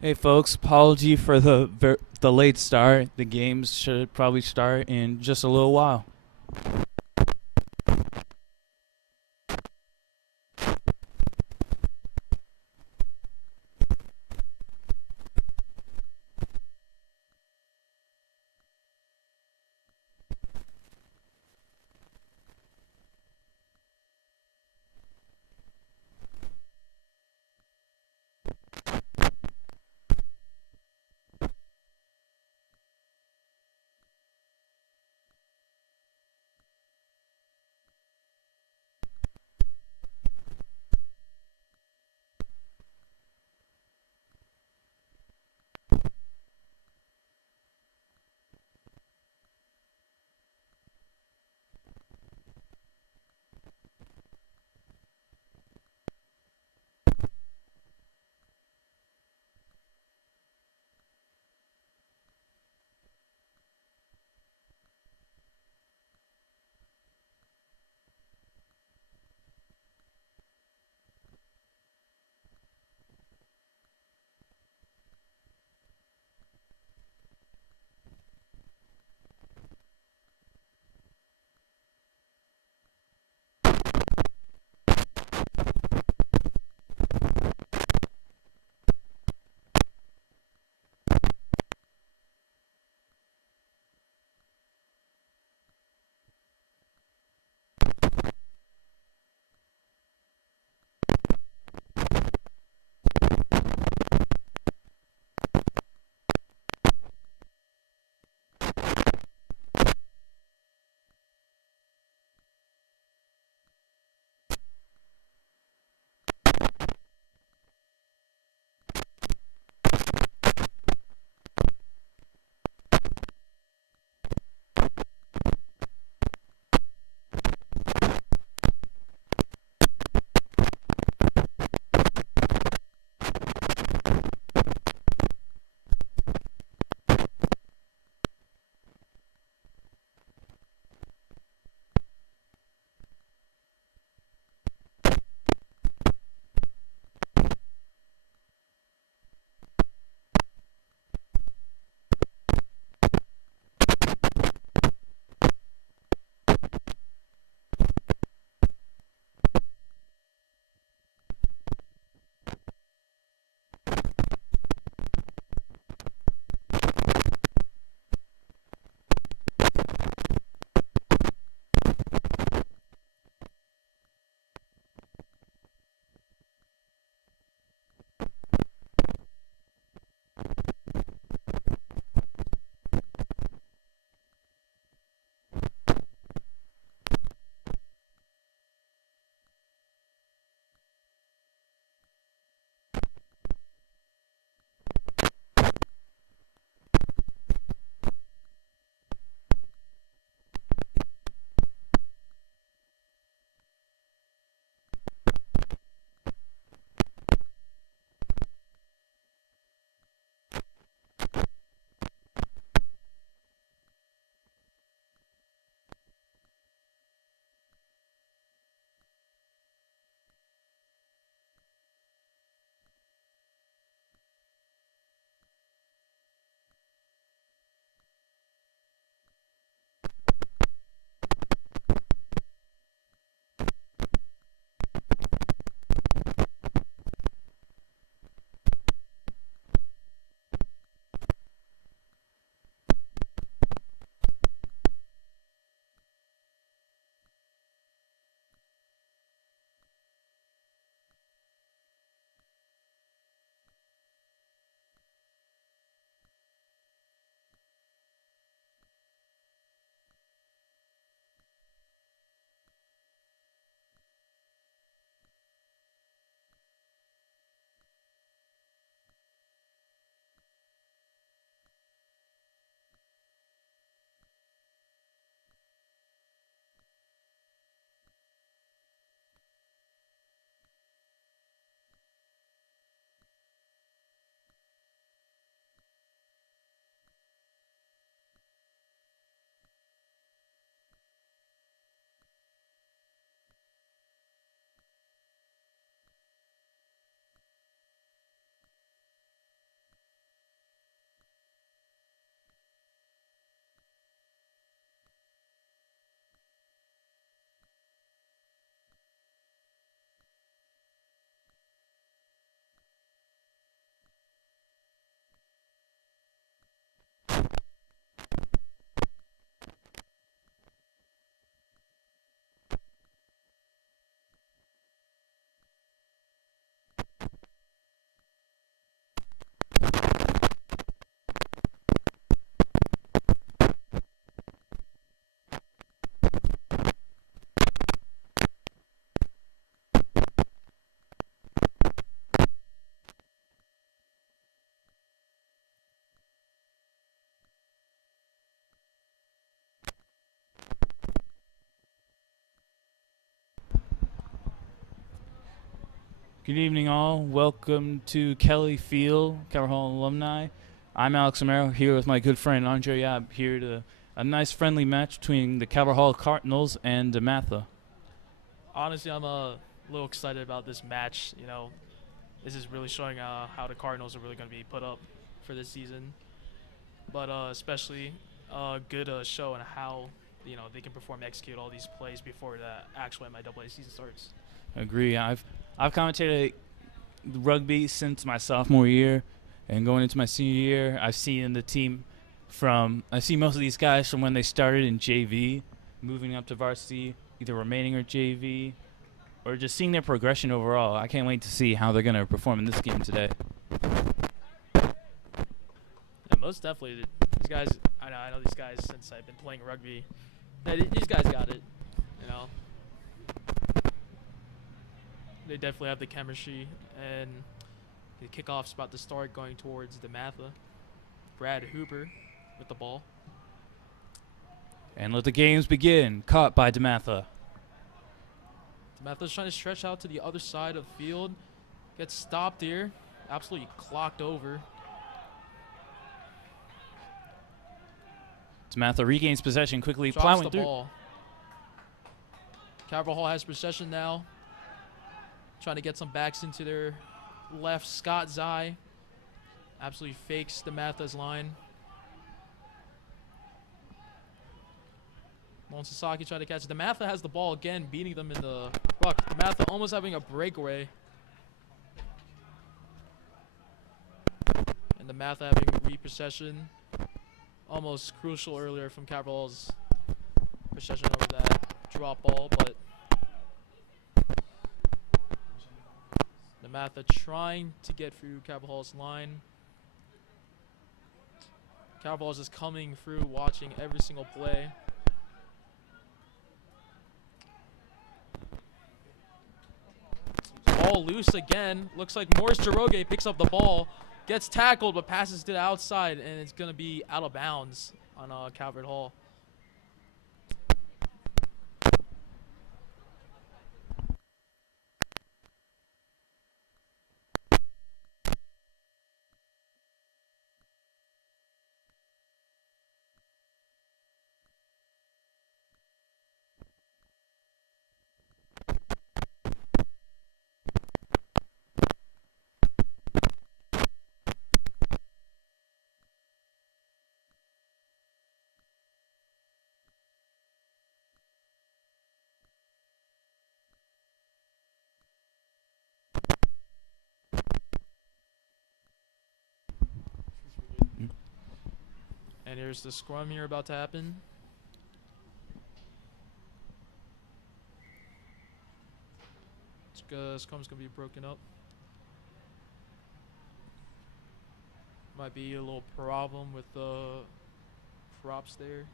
Hey folks, apology for the late start. The games should probably start in just a little while. Good evening, all. Welcome to Kelly Field, Calvert Hall alumni. I'm Alex Amaro here with my good friend Andre Yab here to a nice friendly match between the Calvert Hall Cardinals and Dematha. Honestly, I'm a little excited about this match. This is really showing how the Cardinals are really going to be put up for this season. But especially a good show on how they can execute all these plays before the actual MIAA season starts. Agree. I've commentated rugby since my sophomore year, and going into my senior year, I've seen the team I see most of these guys from when they started in JV, moving up to varsity, either remaining or JV, or just seeing their progression overall. I can't wait to see how they're going to perform in this game today. And most definitely, these guys. I know these guys since I've been playing rugby. These guys got it. They definitely have the chemistry, and the kickoff's about to start going towards Dematha. Brad Hooper with the ball. And let the games begin. Caught by Dematha. Dematha's trying to stretch out to the other side of the field. Gets stopped here. Absolutely clocked over. Dematha regains possession quickly, Drops plowing the through. ball. Calvert Hall has possession now. Trying to get some backs into their left. Scott Zai absolutely fakes Dematha's line. Mon Sasaki trying to catch it. Dematha has the ball again, beating them in the ruck. Dematha almost having a breakaway. And Dematha having repossession. Almost crucial earlier from Calvert Hall's possession over that drop ball, but Dematha trying to get through Calvert Hall's line. Calvert Hall is just coming through, watching every single play. Ball loose again. Looks like Morris Jaroge picks up the ball, gets tackled, but passes to the outside, and it's going to be out of bounds on Calvert Hall. And here's the scrum here about to happen. Scrum's going to be broken up. Might be a little problem with the props there.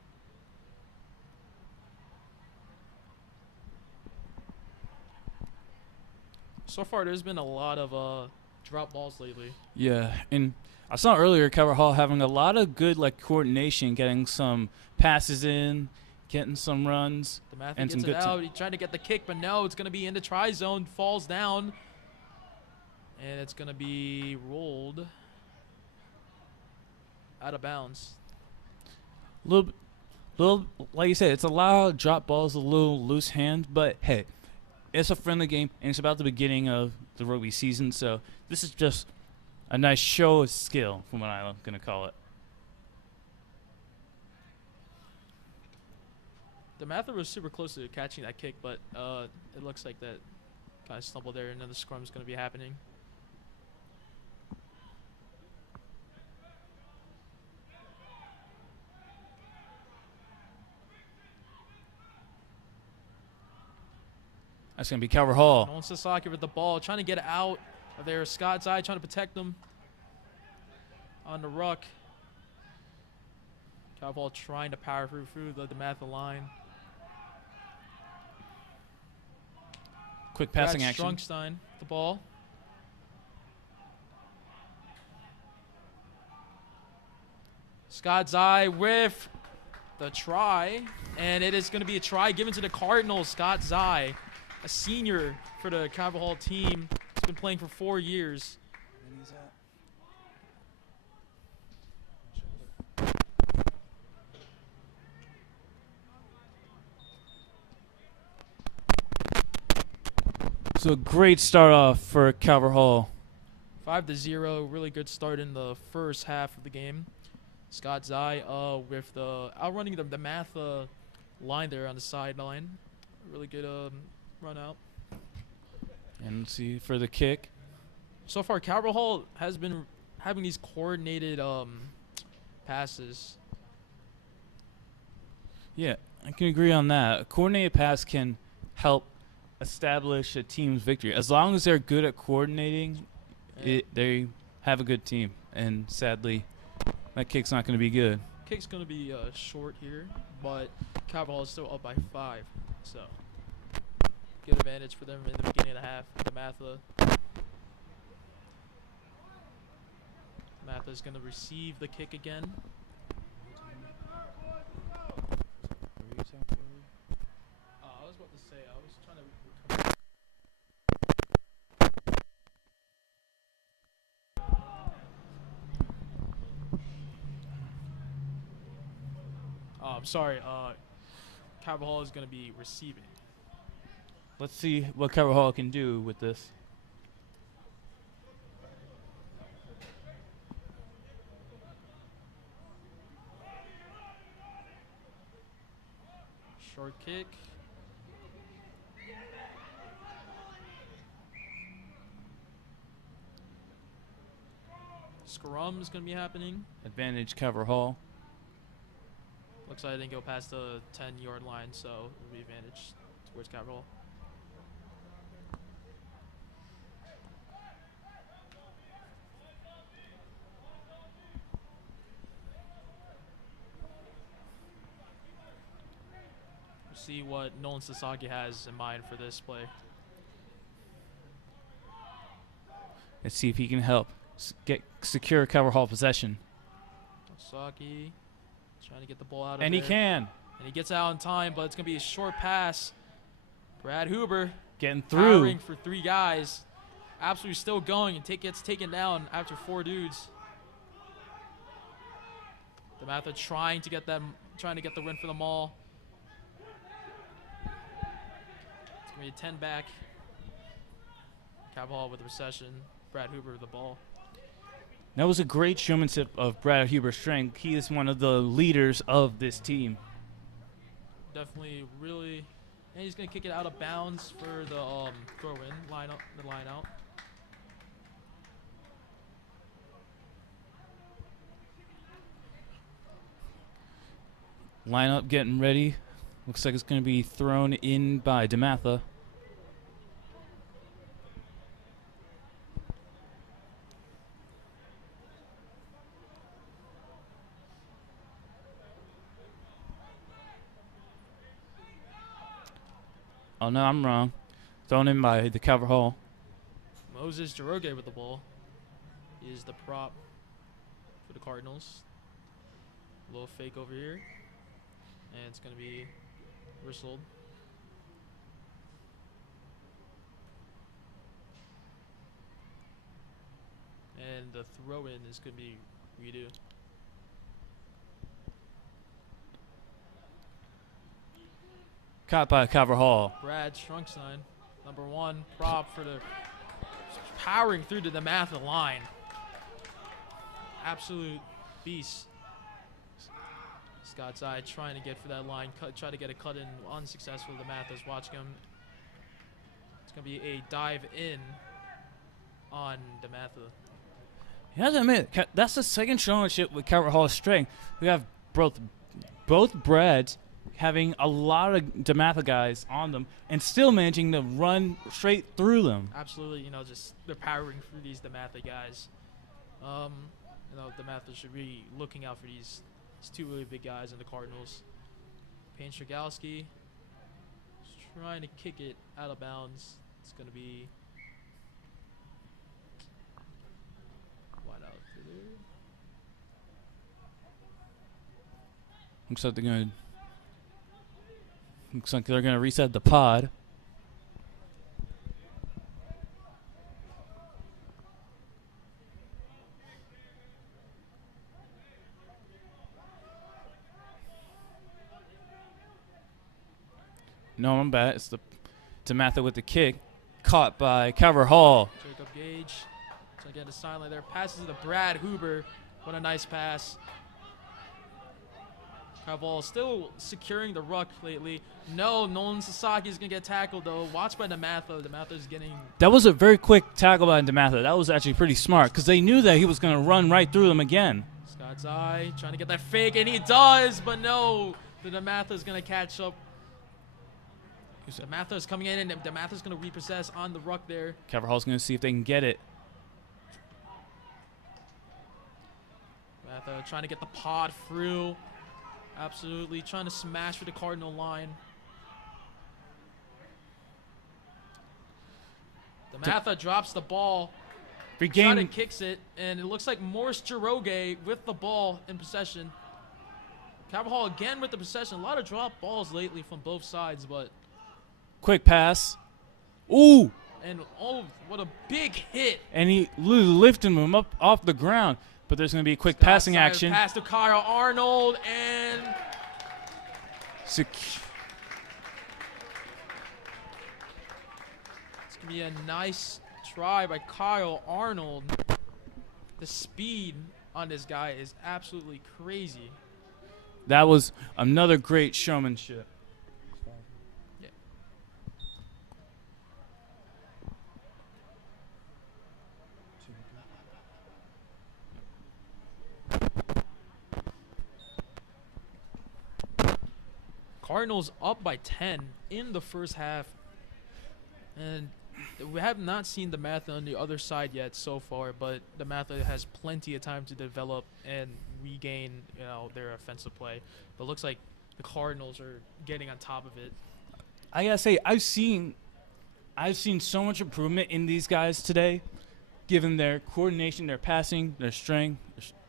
So far, there's been a lot of drop balls lately. Yeah, and I saw earlier Calvert Hall having a lot of good coordination, getting some passes in, getting some runs. Dematha and gets some it good out. He's trying to get the kick, but no, it's going to be in the try zone. Falls down. And it's going to be rolled out of bounds. Little, like you said, it's a lot of drop balls, a little loose hand, but hey, it's a friendly game, and it's about the beginning of the rugby season, so this is just a nice show of skill, from what I'm going to call it. Dematha was super close to catching that kick, but it looks like that kind of stumbled there. Another scrum is going to be happening. That's going to be Calvert Hall. Nolan Sasaki with the ball, trying to get out of there. Scott's eye, trying to protect them on the ruck. Calvert Hall trying to power through the Dematha line. Quick passing Brad action. Strungstein with the ball. Scott's eye with the try, and it is going to be a try given to the Cardinals. Scott Zai, a senior for the Calvert Hall team, been playing for 4 years. So a great start off for Calvert Hall. 5-0, really good start in the first half of the game. Scott Zai with the outrunning the Dematha line there on the sideline. Really good run out. And let's see for the kick. So far, Calvert Hall has been having these coordinated passes. Yeah, I can agree on that. A coordinated pass can help establish a team's victory. As long as they're good at coordinating, they have a good team. And sadly, that kick's not going to be good. Kick's going to be short here, but Calvert Hall is still up by 5. So, good advantage for them in the beginning of the half. Dematha's going to receive the kick again. I was about to say, I was trying to recover. I'm sorry. Calvert Hall is going to be receiving. Let's see what Calvert Hall can do with this. Short kick. Scrum is going to be happening. Advantage Calvert Hall. Looks like I didn't go past the 10-yard line, so it'll be advantage towards Calvert Hall. We'll see what Nolan Sasaki has in mind for this play. Let's see if he can help secure Calvert Hall possession. Sasaki trying to get the ball out of And there. he can. And he gets out in time, but it's going to be a short pass. Brad Huber Getting through. powering for 3 guys. Absolutely still going and gets taken down after 4 dudes. Dematha trying to get the win for the Maul. It's going to be a 10 back. Calvert Hall with the recession. Brad Huber with the ball. That was a great showmanship of Brad Huber's strength. He is one of the leaders of this team. Definitely really, and he's going to kick it out of bounds for the throw-in, line out. Lineup getting ready. Looks like it's going to be thrown in by Dematha. Oh, no, I'm wrong. Thrown in by the Calvert Hall. Moses Jaroge with the ball. He is the prop for the Cardinals. A little fake over here. And it's going to be whistled. And the throw-in is going to be redo. Caught by Calvert Hall. Brad Schrunkstein, number 1 prop for the powering through to the Dematha line. Absolute beast. Scott's eye trying to get for that line, try to get a cut in, unsuccessful. Dematha's watching him. It's going to be a dive in on Dematha. You have to admit, that's the second showmanship with Calvert Hall's strength. We have both Brads having a lot of Dematha guys on them and still managing to run straight through them. Absolutely, just they're powering through these Dematha guys. Dematha should be looking out for these 2 really big guys in the Cardinals. Payne Stragowski is trying to kick it out of bounds. It's going to be wide out through there. Looks like they're going to reset the pod. No, I'm bad. It's the Dematha with the kick. Caught by Hall. Jacob Gage. So again, the sideline there. Passes to Brad Huber. What a nice pass. Hall still securing the ruck lately. No, Nolan Sasaki is going to get tackled, though. Watched by Dematha. Dematha's getting... That was a very quick tackle by Dematha. That was actually pretty smart because they knew that he was going to run right through them again. Scott's eye trying to get that fake, and he does, but no. The Dematha's going to catch up. Dematha's coming in, and Dematha's going to repossess on the ruck there. Hall's going to see if they can get it. Dematha trying to get the pod through. Absolutely trying to smash for the Cardinal line. Dematha drops the ball. Trying to kicks it, and it looks like Morris Jiroge with the ball in possession. Hall again with the possession. A lot of drop balls lately from both sides, but... Quick pass. Ooh! And oh, what a big hit. And he lifted him up off the ground. But there's going to be a quick passing action. Pass to Kyle Arnold, and... It's going to be a nice try by Kyle Arnold. The speed on this guy is absolutely crazy. That was another great showmanship. Yeah. Cardinals up by 10 in the first half. And we have not seen Dematha on the other side yet so far, but Dematha has plenty of time to develop and regain, their offensive play. But it looks like the Cardinals are getting on top of it. I gotta say, I've seen so much improvement in these guys today, given their coordination, their passing, their strength,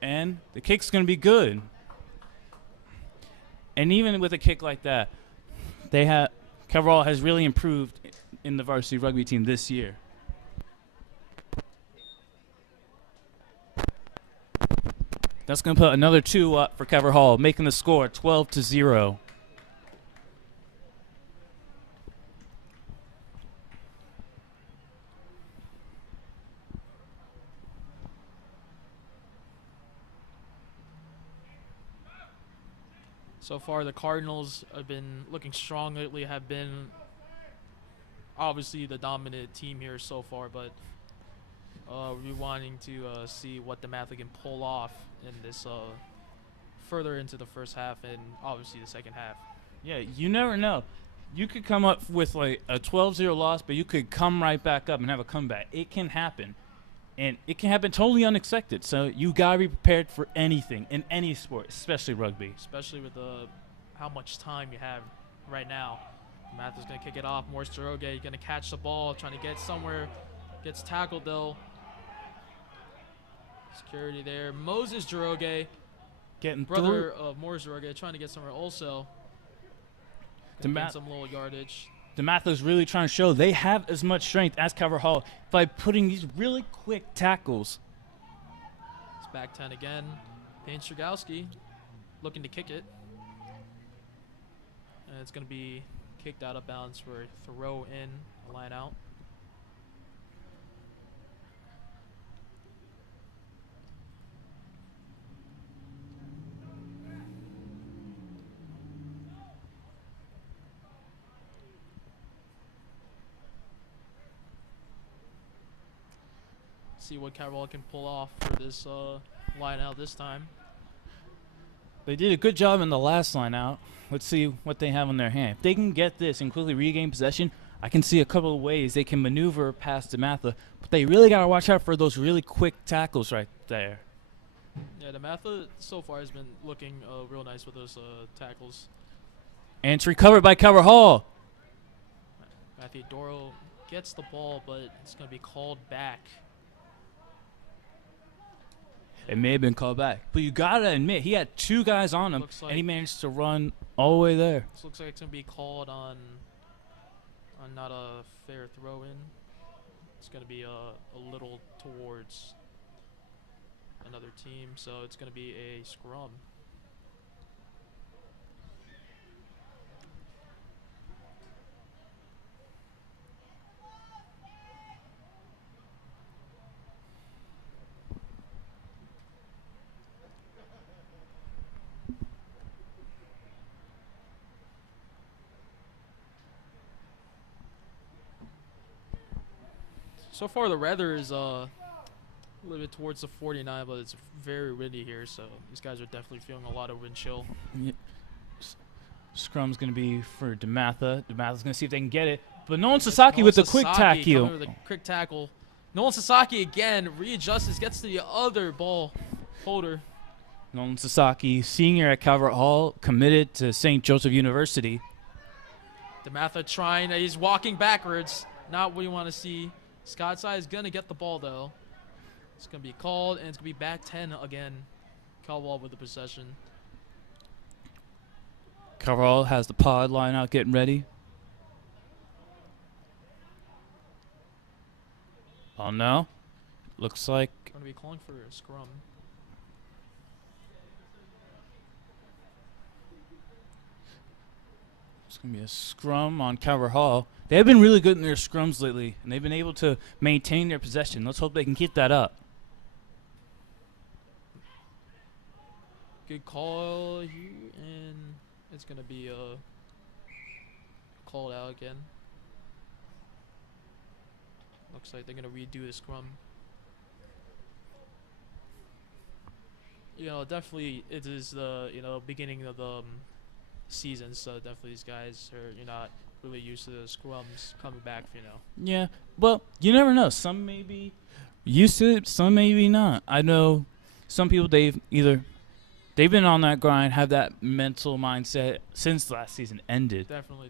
and the kick's gonna be good. And even with a kick like that, Coverall has really improved in the varsity rugby team this year. That's going to put another 2 up for Hall, making the score 12-0. So far, the Cardinals have been looking strong lately, have been obviously the dominant team here so far, but we're wanting to see what Dematha can pull off in this further into the first half and obviously the second half. Yeah, you never know. You could come up with like a 12-0 loss, but you could come right back up and have a comeback. It can happen. And it can happen totally unexpected. So you got to be prepared for anything in any sport, especially rugby. Especially with how much time you have right now. Dematha's going to kick it off. Morris Jiroge going to catch the ball, trying to get somewhere. Gets tackled, though. Security there. Moses Jiroge, brother of Morris Jiroge, trying to get somewhere also. Get some little yardage. Dematha's really trying to show they have as much strength as Hall by putting these really quick tackles. It's back 10 again. Payne Strugowski looking to kick it. And it's going to be kicked out of bounds for a throw in, a line out. See what Carroll can pull off for this line out this time. They did a good job in the last line out. Let's see what they have on their hand. If they can get this and quickly regain possession, I can see a couple of ways they can maneuver past Dematha, but they really got to watch out for those really quick tackles right there. Yeah, Dematha so far has been looking real nice with those tackles. And it's recovered by Hall. Matthew Doro gets the ball, but it's going to be called back. It may have been called back. But you got to admit, he had 2 guys on him, and he managed to run all the way there. This looks like it's going to be called on not a fair throw-in. It's going to be a little towards another team, so it's going to be a scrum. So far, the weather is a little bit towards the 49, but it's very windy here, so these guys are definitely feeling a lot of wind chill. Scrum's going to be for Dematha. Dematha's going to see if they can get it. But Nolan Sasaki with the quick tackle. With a quick tackle. Nolan Sasaki again readjusts, gets to the other ball holder. Nolan Sasaki, senior at Calvert Hall, committed to St. Joseph University. Dematha trying, he's walking backwards. Not what you want to see. Scott Tsai is going to get the ball, though. It's going to be called, and it's going to be back 10 again. Calwall with the possession. Calvert Hall has the pod line out getting ready. Oh, no. Looks like Going to be calling for a scrum. it's going to be a scrum on Calvert Hall. They have been really good in their scrums lately, and they've been able to maintain their possession. Let's hope they can keep that up. Good call here, and it's going to be called out again. Looks like they're going to redo the scrum. Definitely it is the beginning of the season, so definitely these guys are not really used to the scrums coming back. Yeah, well, you never know. Some may be used to it, some maybe not. I know some people they've been on that grind, have that mental mindset since last season ended. Definitely.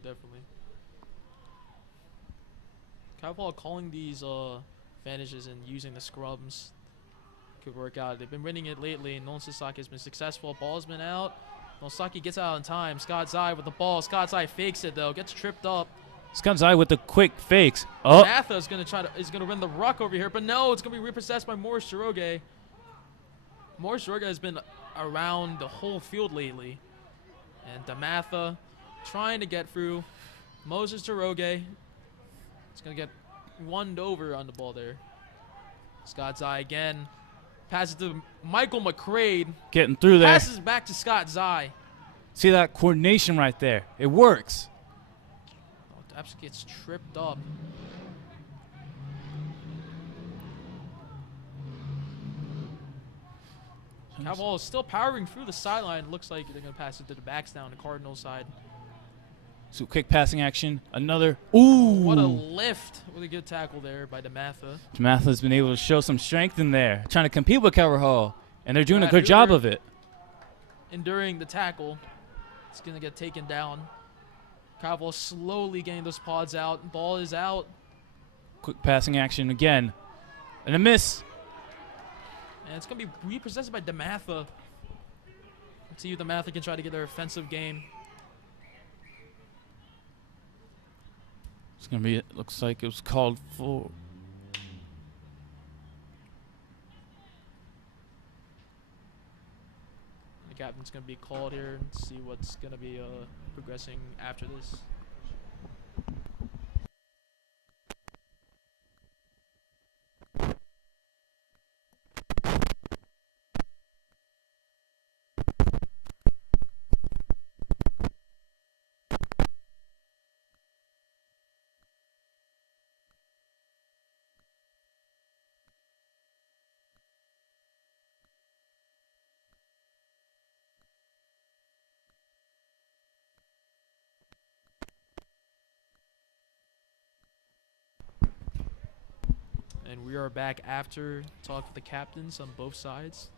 Cal calling these advantages and using the scrums could work out. They've been winning it lately, and Nolan Sasaki has been successful. Ball's been out. Nolan Sasaki gets out in time. Scott Tsai with the ball. Scott Tsai fakes it, though. Gets tripped up. Scott Tsai with the quick fakes. Oh, Dematha is gonna win the ruck over here, but no, it's gonna be repossessed by Morris Jiroge. Morris Jiroge has been around the whole field lately, and Dematha trying to get through. Moses Jiroge is gonna get one over on the ball there. Scott Tsai again. Passes to Michael McCrade. getting through there. Passes back to Scott Tsai. See that coordination right there? It works. Oh, Dapps gets tripped up. Calwall is still powering through the sideline. Looks like they're going to pass it to the backs down the Cardinals side. So quick passing action. Another. Ooh. What a lift with a good tackle there by Dematha. Dematha's been able to show some strength in there, trying to compete with Calvert Hall, and they're doing a Brad good job Hoover of it. Enduring the tackle. It's going to get taken down. Calwall slowly getting those pods out. Ball is out. Quick passing action again. And a miss. And it's going to be repossessed by Dematha. Let's see if Dematha can try to get their offensive game. It's going to be, it looks like it was called for. The captain's going to be called here and see what's going to be progressing after this. And we are back after talk with the captains on both sides.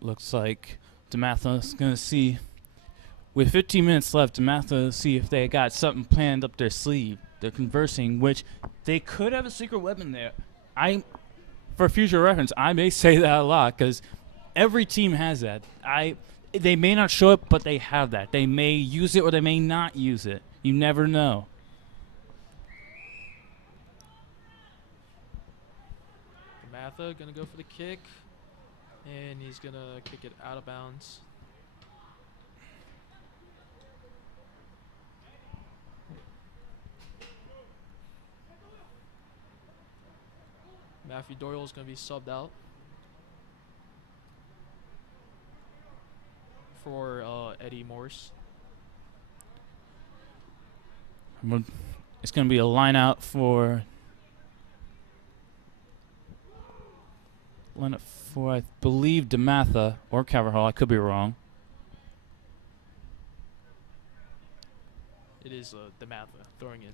Looks like Dematha's going to see, with 15 minutes left, Dematha see if they got something planned up their sleeve. They're conversing, which they could have a secret weapon there. For future reference, I may say that a lot because every team has that. They may not show it, but they have that. They may use it or they may not use it. You never know. Dematha going to go for the kick. And he's going to kick it out of bounds. Matthew Doyle is going to be subbed out for Eddie Morse. It's going to be a line out for line up for, I believe, Dematha or Caverhall. I could be wrong. It is Dematha throwing in.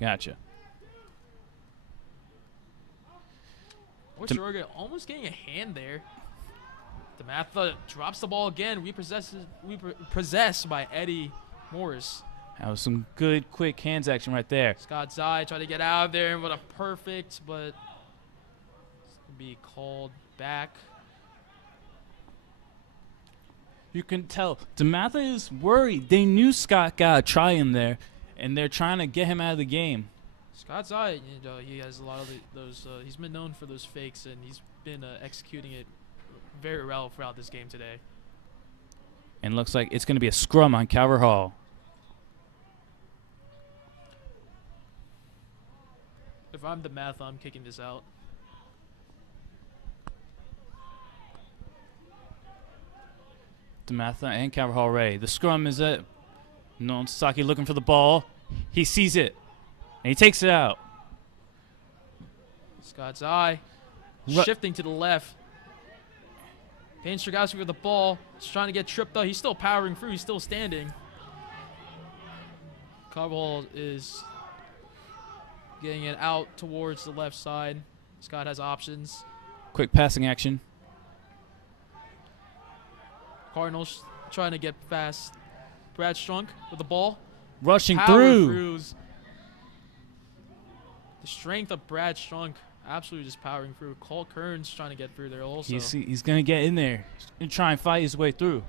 Gotcha. Oregon almost getting a hand there. Dematha drops the ball again. Repossessed by Eddie Morris. That was some good, quick hands action right there. Scott Zai tried to get out of there. What a perfect, but it's going to be called back. You can tell Dematha is worried. They knew Scott got a try in there, and they're trying to get him out of the game. Scott Zai, he has a lot of those. He's been known for those fakes, and he's been executing it very well throughout this game today. And looks like it's going to be a scrum on Calvert Hall. If I'm Dematha, I'm kicking this out. Dematha and Calvert Hall Ray. The scrum is it. Nolan Sasaki looking for the ball. He sees it, and he takes it out. Scott's eye shifting to the left. Payne Stragowski with the ball. He's trying to get tripped up. He's still powering through. He's still standing. Carvall is getting it out towards the left side. Scott has options. Quick passing action. Cardinals trying to get fast. Brad Strunk with the ball. Rushing Power through. throughs. The strength of Brad Strunk absolutely just powering through. Cole Kearns trying to get through there also. He's going to get in there and try and fight his way through.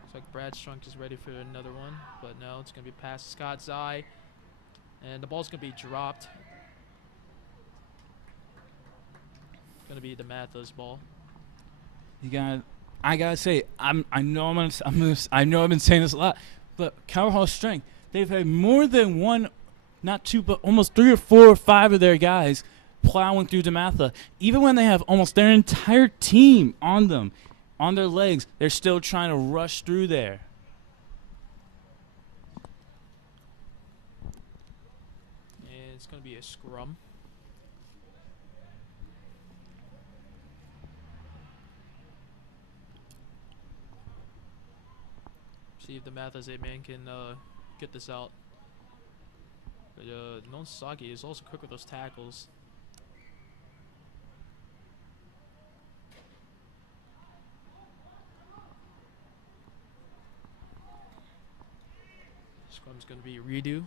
Looks like Brad Strunk is ready for another one, but no, it's going to be past Scott's eye. And the ball's going to be dropped. Going to be Dematha's ball. I gotta say, I know I've been saying this a lot, but Calvert Hall's strength, they've had more than one, not two, but almost 3 or 4 or 5 of their guys plowing through Dematha. Even when they have almost their entire team on them, on their legs, they're still trying to rush through there. And it's going to be a scrum. See if Dematha's 8-man can get this out. But Non Sasaki is also quick with those tackles. Scrum's going to be redo.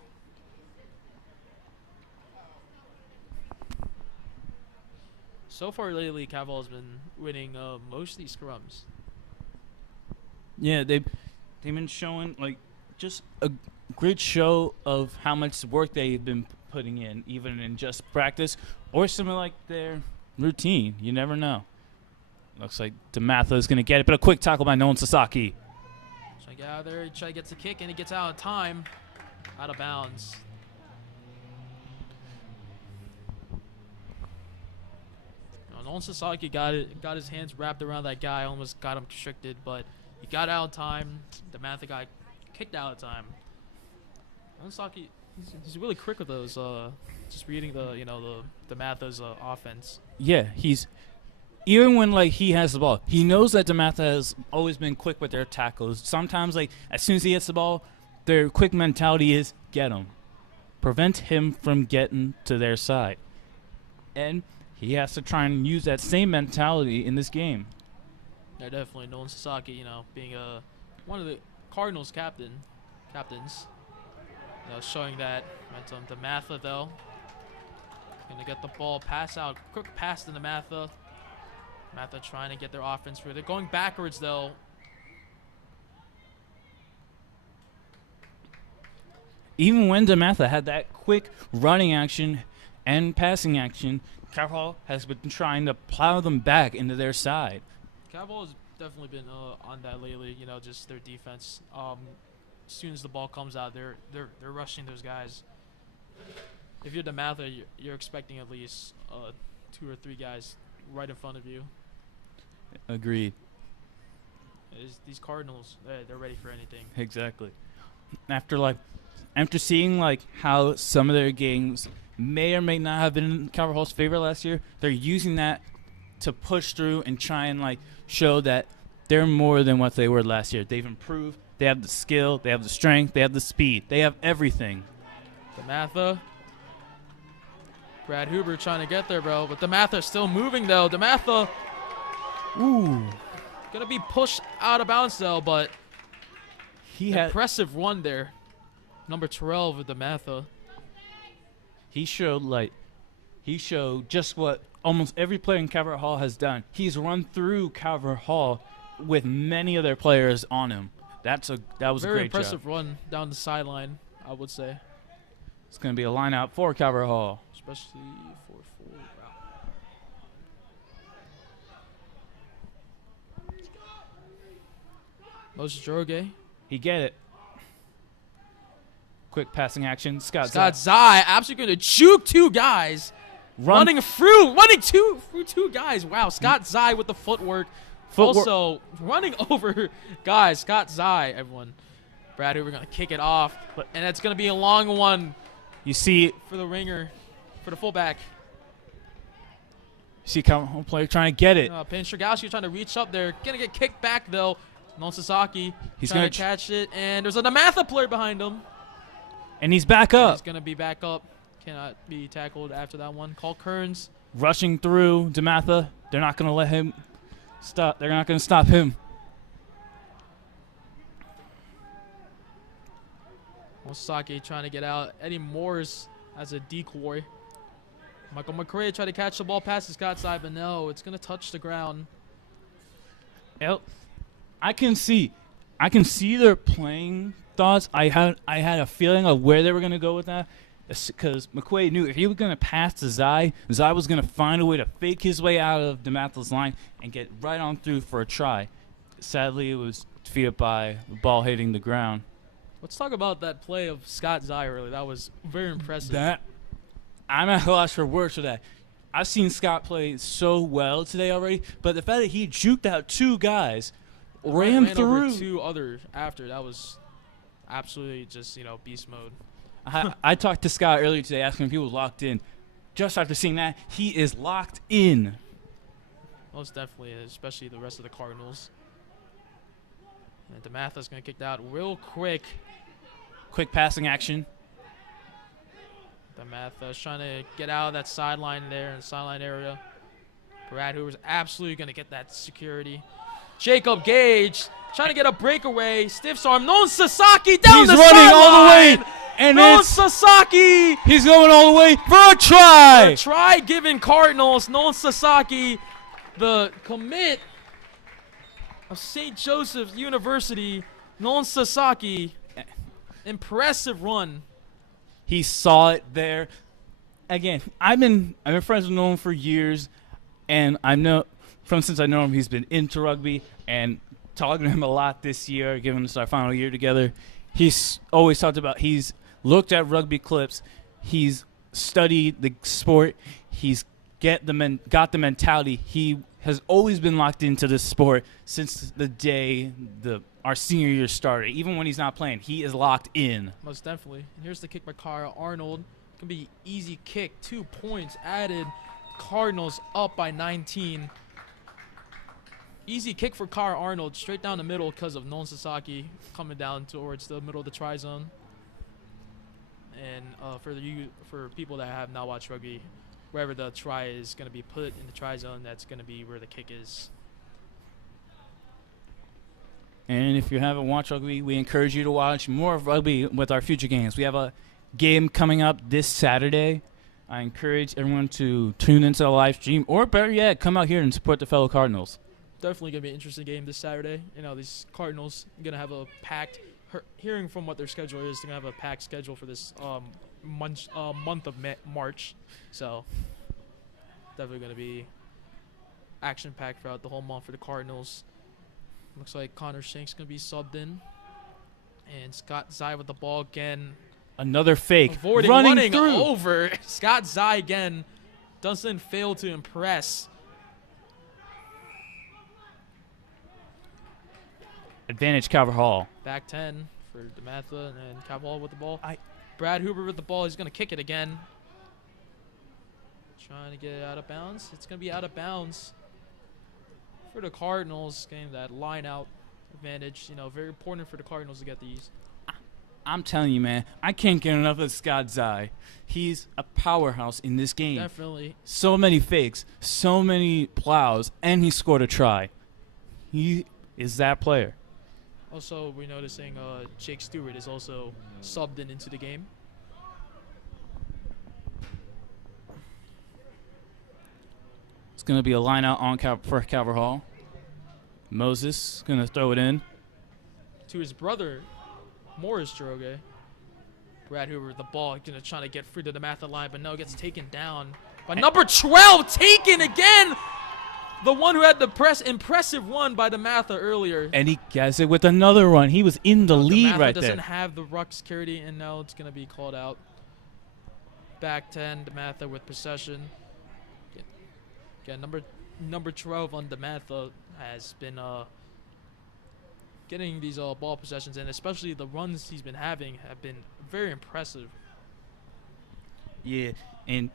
So far lately, Caval has been winning most of these scrums. Yeah, they've been showing like just a great show of how much work they've been putting in, even in just practice or something like their routine. You never know. Looks like Dematha is going to get it, but a quick tackle by Nolan Sasaki. Trying to get out of there, try to get the kick, and he gets out of time, out of bounds. Nolan Sasaki got his hands wrapped around that guy, almost got him constricted, but he got out of time. Dematha got kicked out of time. Nolan Sasaki, he's really quick with those. Just reading the Dematha's offense. Yeah, he's even when like he has the ball, he knows that Dematha has always been quick with their tackles. Sometimes like as soon as he gets the ball, their quick mentality is get him, prevent him from getting to their side, and he has to try and use that same mentality in this game. Yeah, definitely. Nolan Sasaki, being one of the Cardinals' captains, showing that momentum. Dematha, though, gonna get the ball, pass out, quick pass to Dematha. Dematha trying to get their offense through. They're going backwards, though. Even when Dematha had that quick running action and passing action, Carvall has been trying to plow them back into their side. Carvall has definitely been on that lately. Just their defense. As soon as the ball comes out, they're rushing those guys. If you're Dematha, you're expecting at least 2 or 3 guys right in front of you. Agreed. These Cardinals, they're ready for anything. Exactly. After like after seeing like how some of their games may or may not have been in Calvert Hall's favor last year, they're using that to push through and try and like show that they're more than what they were last year. They've improved. They have the skill. They have the strength. They have the speed. They have everything. Dematha. Brad Huber trying to get there, bro. But Dematha still moving, though. Dematha. Ooh. Going to be pushed out of bounds, though, but He had. impressive run there. Number 12 with Dematha. He showed just what almost every player in Calvert Hall has done. He's run through Calvert Hall with many of their players on him. That was a Very great impressive job. run down the sideline, I would say. It's going to be a line out for Calvert Hall. Especially for full route. Moses Droge. He get it. Quick passing action. Scott Zai absolutely going to juke two guys. Running through two guys. Wow, Scott Zai with the footwork. Also running over guys. Scott Zai, everyone. Brad Hoover going to kick it off. And it's going to be a long one. You see for the ringer, for the fullback. You see home player trying to get it. Pin Strigowski trying to reach up there. Going to get kicked back, though. Non Sasaki He's trying to catch it. And there's a Dematha player behind him. And he's back up. He's going to be back up. Cannot be tackled after that one. Call Kearns. Rushing through Dematha. They're not going to let him stop. They're not going to stop him. Osaki trying to get out. Eddie Morris as a decoy. Michael McCray tried to catch the ball past his Scott side, but no, it's going to touch the ground. I can see their playing thoughts. I had a feeling of where they were going to go with that, because McQuaid knew if he was going to pass to Zai was going to find a way to fake his way out of Dematha's line and get right on through for a try. Sadly, it was defeated by the ball hitting the ground. Let's talk about that play of Scott Zai earlier. That was very impressive. I'm at a loss for words for that. I've seen Scott play so well today already, but the fact that he juked out two guys, ran through over two others after, that was absolutely just, beast mode. I talked to Scott earlier today asking if he was locked in. Just after seeing that, he is locked in. Most definitely, especially the rest of the Cardinals. And Dematha's going to kick that out real quick. Quick passing action. Dematha's trying to get out of that sideline there in the sideline area. Brad Hoover's absolutely going to get that security. Jacob Gage trying to get a breakaway. Stiff arm. Non Sasaki down the sideline. He's running all the way. And Non Sasaki. He's going all the way for a try. For a try given Cardinals. Non Sasaki, the commit of St. Joseph's University. Non Sasaki. Impressive run. He saw it there. Again, I've been friends with Nolan for years, and since I know him, he's been into rugby, and talking to him a lot this year, given us our final year together. He's always talked about, he's looked at rugby clips, he's studied the sport, he's got the mentality. He has always been locked into this sport since the day our senior year started. Even when he's not playing, he is locked in. Most definitely. And here's the kick by Kyle Arnold. Can be easy kick. 2 points added. Cardinals up by 19. Easy kick for Kyle Arnold straight down the middle because of Non Sasaki coming down towards the middle of the try zone. And for people that have not watched rugby, wherever the try is going to be put in the try zone, that's going to be where the kick is. And if you haven't watched rugby, we encourage you to watch more of rugby with our future games. We have a game coming up this Saturday. I encourage everyone to tune into the live stream, or better yet, come out here and support the fellow Cardinals. Definitely going to be an interesting game this Saturday. These Cardinals are going to have a packed, hearing from what their schedule is, they're going to have a packed schedule for this month of March. So definitely going to be action-packed throughout the whole month for the Cardinals. Looks like Connor Shanks going to be subbed in. And Scott Zai with the ball again. Another fake. Running over. Scott Zai again. Doesn't fail to impress. Advantage Calvert Hall. Back 10 for Dematha and Cavall with the ball. Brad Huber with the ball. He's going to kick it again. Trying to get it out of bounds. It's going to be out of bounds for the Cardinals, getting that line out advantage. You know, very important for the Cardinals to get these. I'm telling you, man, I can't get enough of Scott Zai. He's a powerhouse in this game. Definitely. So many fakes, so many plows, and he scored a try. He is that player. Also, we're noticing Jake Stewart is also subbed into the game. It's going to be a line out on for Calver-Hall. Moses going to throw it in. To his brother, Morris Droge. Brad Hoover with the ball, going to try to get free to the Dematha line, but no, gets taken down by number 12, taken again. The one who had the impressive one by Dematha earlier. And he gets it with another run. He was in the lead right there. Dematha doesn't have the ruck security, and now it's going to be called out. Back 10, Dematha with possession. Again, number 12 on Dematha has been getting these ball possessions, and especially the runs he's been having have been very impressive. Yeah, and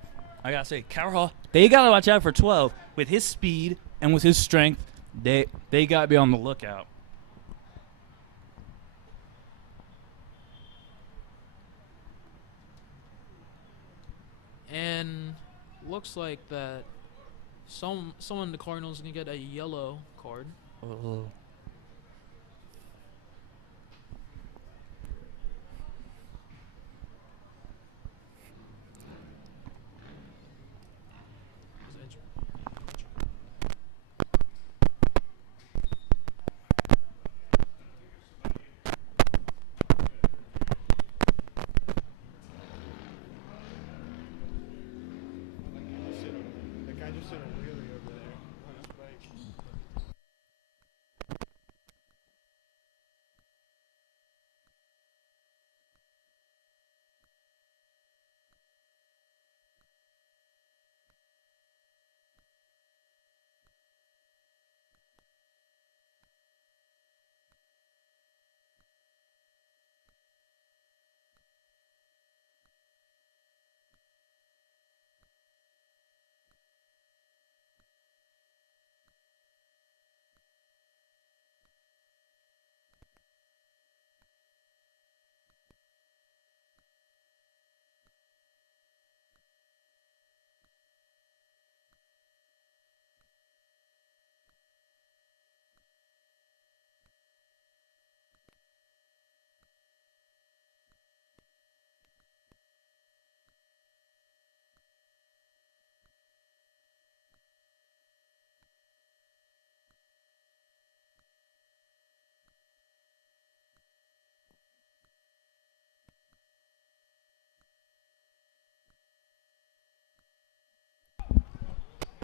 I gotta say, Calver-Hall, they gotta watch out for 12 with his speed and with his strength. They gotta be on the lookout. And looks like that someone in the Cardinals is gonna get a yellow card. Oh.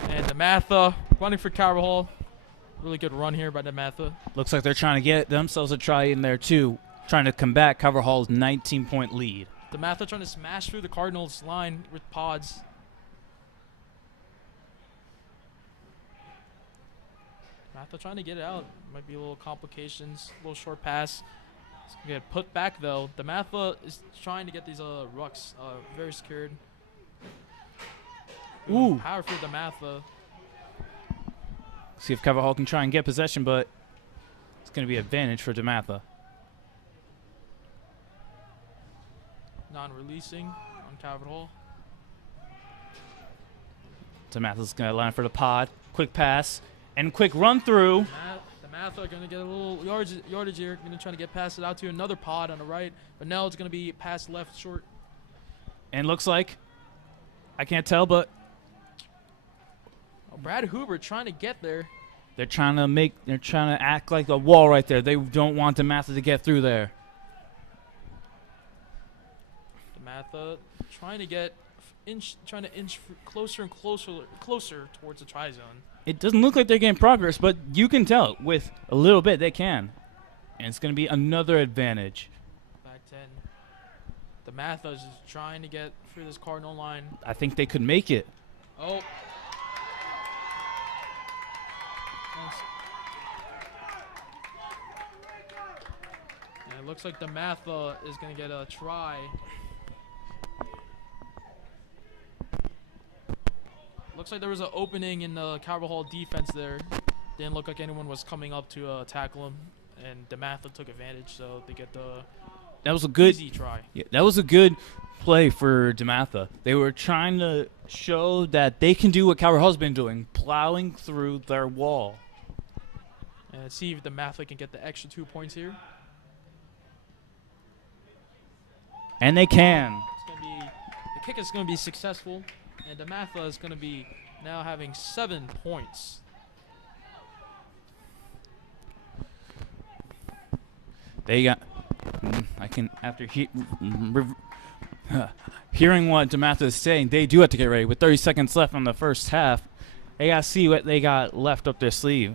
And Dematha running for Calver-Hall. Really good run here by Dematha. Looks like they're trying to get themselves a try in there too, trying to combat Calver-Hall's 19-point lead. Dematha trying to smash through the Cardinals line with pods. Dematha trying to get it out. Might be a little complications, a little short pass. It's gonna get put back though. Dematha is trying to get these rucks very secured. Ooh. Powerful Dematha. See if Calver-Hall can try and get possession, but it's going to be an advantage for Dematha. Non-releasing on Calver-Hall. Dematha's going to line for the pod. Quick pass and quick run through. Dematha going to get a little yardage here. Going to try to get past it out to another pod on the right. But now it's going to be pass left short. And looks like, I can't tell, but Brad Huber trying to get there. They're trying to act like a wall right there. They don't want Dematha to get through there. Dematha trying to inch closer and closer towards the try zone. It doesn't look like they're getting progress, but you can tell with a little bit they can. And it's going to be another advantage. Back 10. Dematha is just trying to get through this Cardinal line. I think they could make it. Oh. it looks like Dematha is going to get a try. Looks like there was an opening in the Calvert Hall defense there. Didn't look like anyone was coming up to tackle him, and Dematha took advantage, so they get the That was a good easy try. Yeah, that was a good play for Dematha. They were trying to show that they can do what Calvert Hall's been doing, plowing through their wall. And let's see if Dematha can get the extra 2 points here. And they can. The kick is going to be successful, and Dematha is going to be now having 7 points. They got. I can after hearing what Dematha is saying, they do have to get ready. With 30 seconds left on the first half, they got to see what they got left up their sleeve.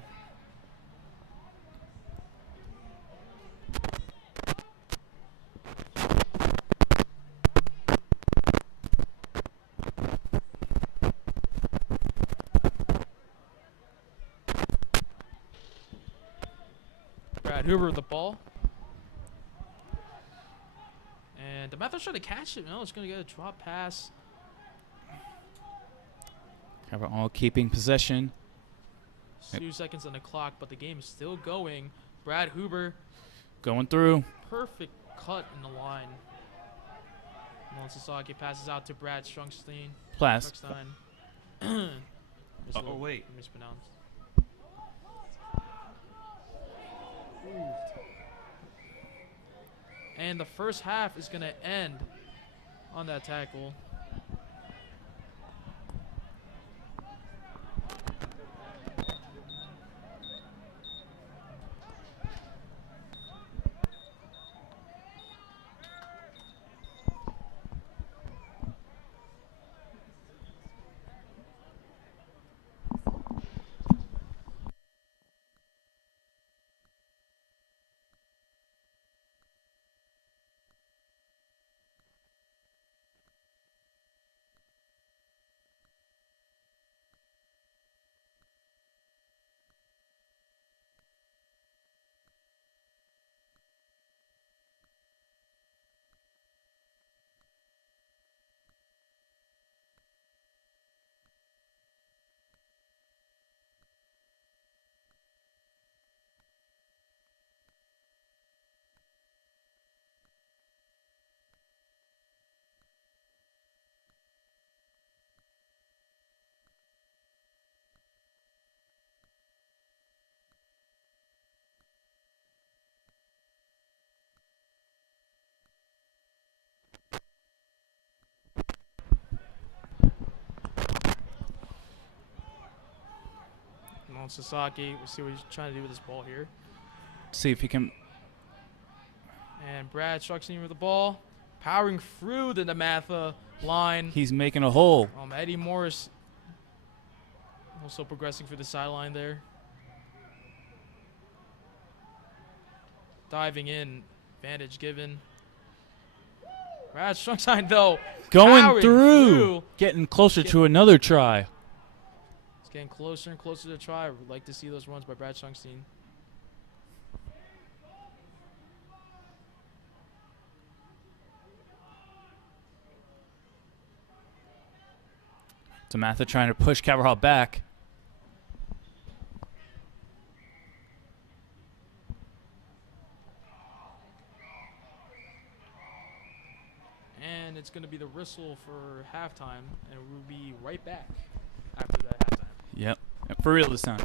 Brad Huber with the ball. And Dematha's trying to catch it. No, it's going to get a drop pass. Calvert Hall keeping possession. 2 seconds on the clock, but the game is still going. Brad Huber. Going through. Perfect cut in the line. Sasaki passes out to Brad Strungstein. Pass. Wait. Mispronounced. And the first half is going to end on that tackle. Sasaki, we'll see what he's trying to do with this ball here. See if he can. And Brad Struxing with the ball, powering through the Dematha line. He's making a hole. Eddie Morris also progressing for the sideline there. Diving in, advantage given. Brad Struxing though, going through, getting closer to another try. It's getting closer and closer to try. We'd like to see those runs by Brad Strungstein. Dematha trying to push Calvert Hall back. And it's going to be the whistle for halftime, and we'll be right back after that halftime. Yep, for real this time.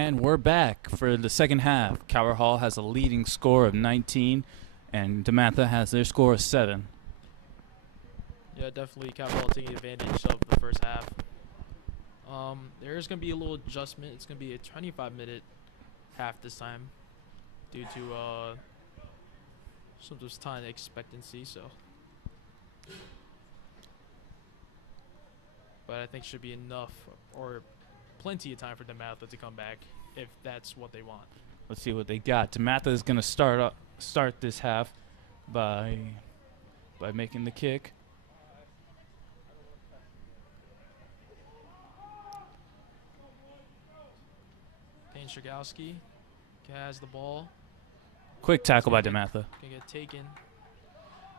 And we're back for the second half. Calvert Hall has a leading score of 19, and Dematha has their score of 7. Yeah, definitely Capital taking advantage of the first half. There's going to be a little adjustment. It's going to be a 25-minute half this time due to some just time expectancy. But I think should be enough or plenty of time for Dematha to come back if that's what they want. Let's see what they got. Dematha is going to start this half by making the kick. Payne Stragowski has the ball. Quick tackle by Dematha. Can get taken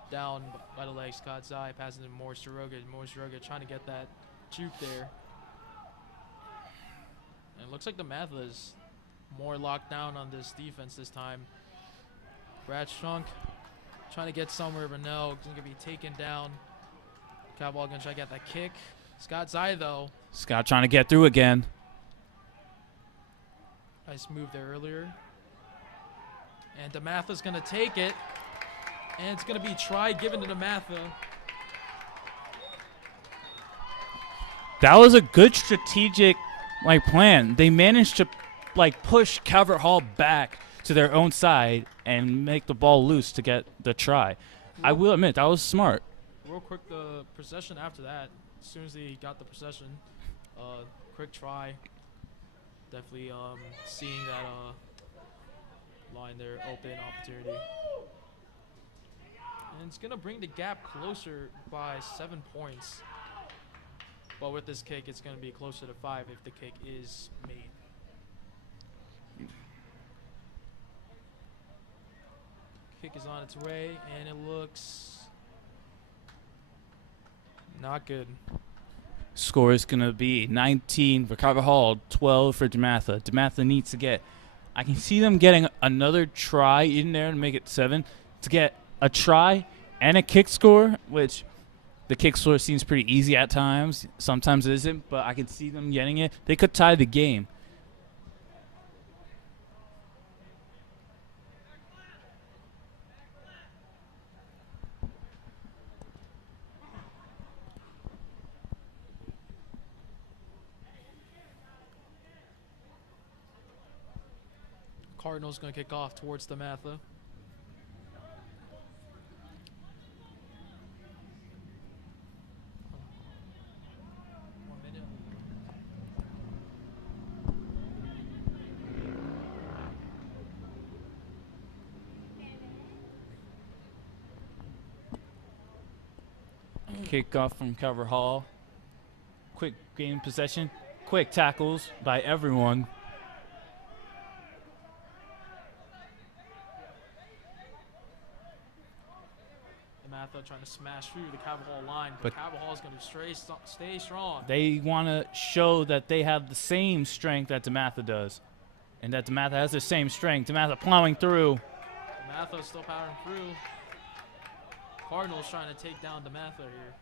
down by the leg. Scott Zai passing to Morris Daroga. Morris Daroga trying to get that juke there. And it looks like Dematha is more locked down on this defense this time. Brad Strunk trying to get somewhere, but no, it's going to be taken down. Cowball going to try to get that kick. Scott Zai, though. Scott trying to get through again. Nice move there earlier. And Dematha's going to take it. And it's going to be try given to Dematha. That was a good strategic plan. They managed to push Calvert Hall back to their own side and make the ball loose to get the try. I will admit, that was smart. Real quick, the possession after that, as soon as they got the possession, quick try. Definitely seeing that line there, open opportunity. And it's going to bring the gap closer by 7 points. But with this kick, it's going to be closer to 5 if the kick is made. Kick is on its way, and it looks not good. Score is going to be 19 for Calvert Hall, 12 for Dematha. Dematha needs to get, I can see them getting another try in there to make it 7. To get a try and a kick score, which the kick score seems pretty easy at times. Sometimes it isn't, but I can see them getting it. They could tie the game. Cardinals going to kick off towards Dematha. Kickoff from Calvert Hall. Quick game possession. Quick tackles by everyone. Dematha trying to smash through the Calvert Hall line, but Calvert Hall is going to stay strong. They want to show that they have the same strength that Dematha does, and that Dematha has the same strength. Dematha plowing through. Dematha still powering through. Cardinals trying to take down Dematha here.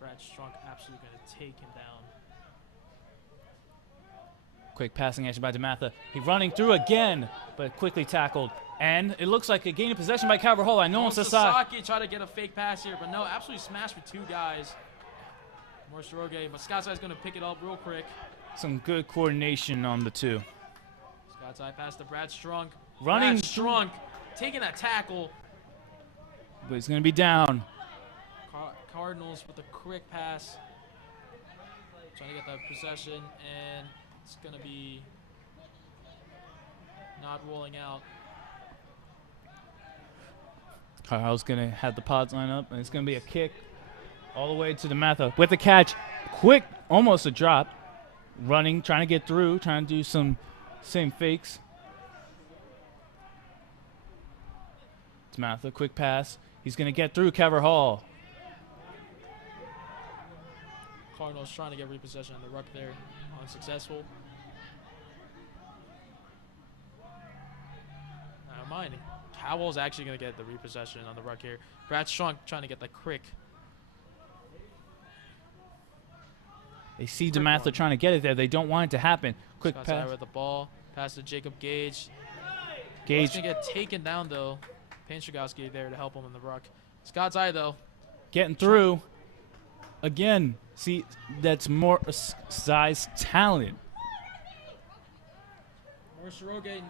Brad Strunk absolutely going to take him down. Quick passing action by Dematha. He's running through again, but quickly tackled. And it looks like a gain of possession by Calvert Hall. I know Sasaki tried to get a fake pass here, but no, absolutely smashed with 2 guys. Morris Daroga, but Scott Zai's going to pick it up real quick. Some good coordination on the 2. Scott Zai pass to Brad Strunk. Running. Brad Strunk taking that tackle. But he's going to be down. Cardinals with a quick pass. Trying to get that possession, and it's going to be not rolling out. Carl's going to have the pods line up, and it's going to be a kick all the way to Dematha with the catch. Quick, almost a drop. Running, trying to get through, trying to do some same fakes. Dematha, quick pass. He's going to get through Calvert Hall. Cardinals trying to get repossession on the ruck there. Unsuccessful. Never mind. Howell's actually going to get the repossession on the ruck here. Brad Strunk trying to get the quick They see Quick Dematha one. trying to get it there. They don't want it to happen. Quick Scott's pass. eye with the ball. Pass to Jacob Gage. Gage He's going to get taken down, though. Payne Stragowski there to help him in the ruck. Scott's eye, though. getting through. Again, see, that's more size talent. Morshoroge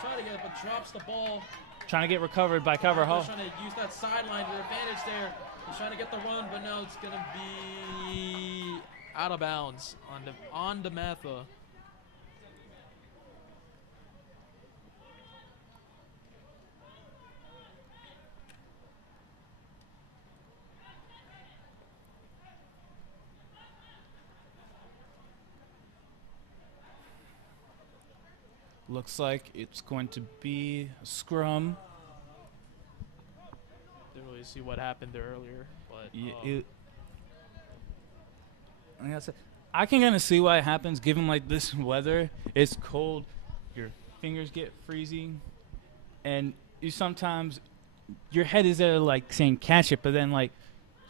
trying to get it, but drops the ball. Trying to get recovered by Cover Hall. Trying to use that sideline to their advantage there. He's trying to get the run, but no, it's going to be out of bounds on Dematha. Looks like it's going to be a scrum. Didn't really see what happened there earlier, but like I said, I can kind of see why it happens given like this weather. It's cold, your fingers get freezing, and you sometimes your head is there like saying catch it, but then like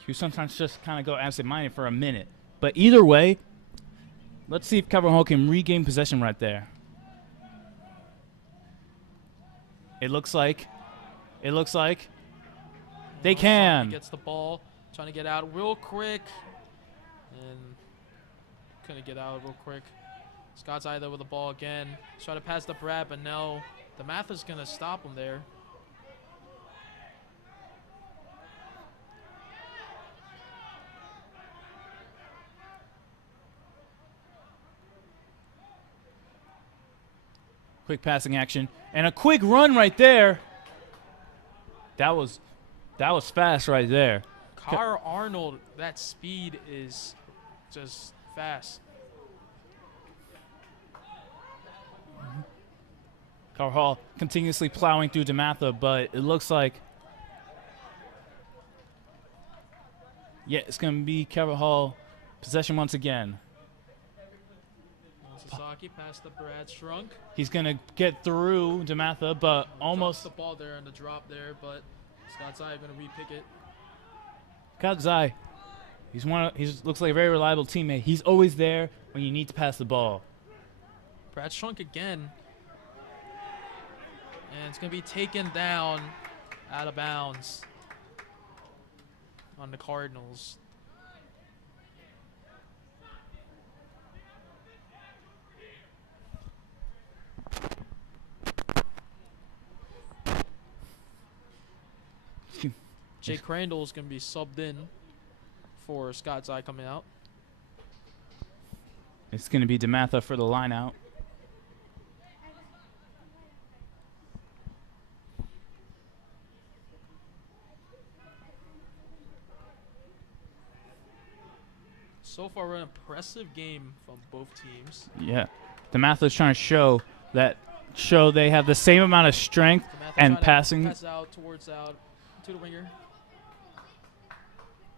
you sometimes just kind of go absent-minded for a minute. But either way, let's see if Cover Hall can regain possession right there. It looks like they can. He gets the ball, trying to get out real quick, and couldn't get out real quick. Scott's eye there with the ball again. He's trying to pass to Brad, but no. Dematha's going to stop him there. Quick passing action and a quick run right there. That was fast right there. Car Arnold, that speed is just fast. Cover Hall continuously plowing through Dematha, but it looks like it's going to be Cover Hall possession once again. Sasaki past the Brad Strunk. He's going to get through Dematha, but almost the ball there on the drop there, but Scott's eye going to re-pick it. Scott's eye. He looks like a very reliable teammate. He's always there when you need to pass the ball. Brad Strunk again. And it's going to be taken down out of bounds on the Cardinals. Jake Crandall is going to be subbed in for Scott's eye coming out. It's going to be Dematha for the line out. So far, an impressive game from both teams. Yeah. Dematha's trying to show they have the same amount of strength and passing. Pass out towards to the winger.